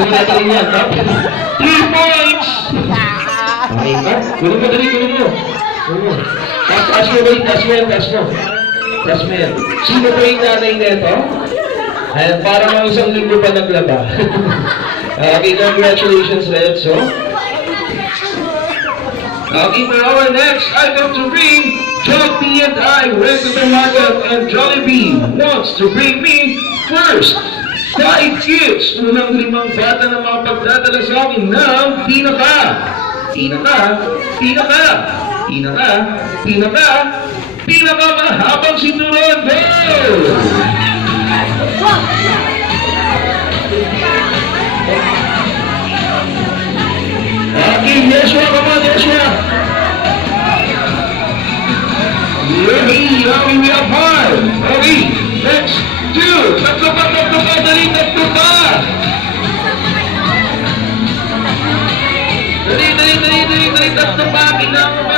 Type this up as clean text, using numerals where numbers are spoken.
mo natin yan. 3 points! Okay ba? Kunin mo, dali, kunin mo. Taas mo ba yung taas mo yan, taas mo. Taas mo yan. Sino ba yung nanay nito? Ayan, parang ang isang linggo pa naglaba. Okay, congratulations, Redso. Okay, for our next item to bring, Jollibee and I went to the market and Jollibee wants to bring me first 5 kids. Unang 5 bata na makapagdadala sa akin ng pinakamahabang sinturon. Go! Okay, Yeshua, come on, Yeshua. Ready, we have 5. Okay, next 2. Tatlo pa, dali, tatlo pa. Dali, tatlo pa. Kailangan